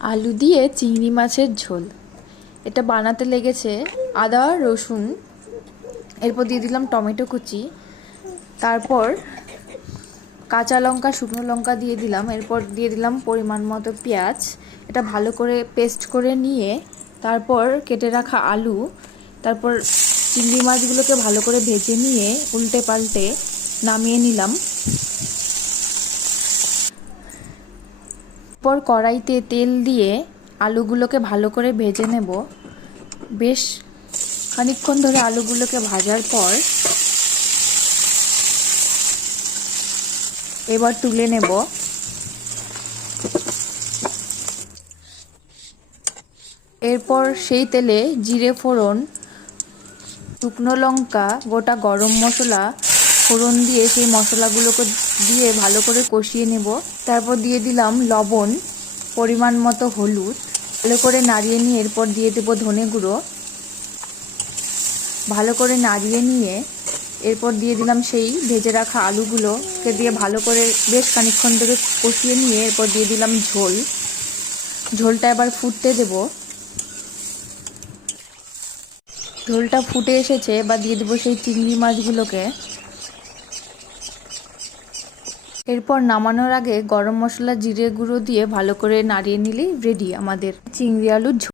আলু দিয়ে চিংড়ি মাছের ঝোল। এটা বানাতে লেগেছে আদা রসুন, এরপর দিয়ে দিলাম টমেটো কুচি, তারপর কাঁচা লঙ্কা শুকনো লঙ্কা দিয়ে দিলাম, এরপর দিয়ে দিলাম পরিমাণ মতো পেঁয়াজ। এটা ভালো করে পেস্ট করে নিয়ে তারপর কেটে রাখা আলু, তারপর চিংড়ি মাছগুলোকে ভালো করে ভেজে নিয়ে উল্টে পাল্টে নামিয়ে নিলাম। পর কড়াইতে তেল দিয়ে আলুগুলোকে ভালো করে ভেজে নেব। বেশ খানিকক্ষণ ধরে আলুগুলোকে ভাজার পর এবার তুলে নেব। এরপর সেই তেলে জিরে ফোড়ন, শুকনো লঙ্কা, গোটা গরম মশলা ফোড়ন দিয়ে সেই মশলাগুলোকে দিয়ে ভালো করে কষিয়ে নেব। তারপর দিয়ে দিলাম লবণ, পরিমাণ মতো হলুদ, ভালো করে নাড়িয়ে নিয়ে এরপর দিয়ে দেব ধনে গুঁড়ো। ভালো করে নাড়িয়ে নিয়ে এরপর দিয়ে দিলাম সেই ভেজে রাখা আলুগুলোকে দিয়ে ভালো করে বেশ খানিকক্ষণ ধরে কষিয়ে নিয়ে এরপর দিয়ে দিলাম ঝোল। ঝোলটা এবার ফুটতে দেব। ঝোলটা ফুটে এসেছে, এবার দিয়ে দেবো সেই চিংড়ি মাছগুলোকে। এরপর নামানোর আগে গরম মশলা জিরে গুঁড়ো দিয়ে ভালো করে নাড়িয়ে নিলেই রেডি আমাদের চিংড়ি আলুর ঝোল।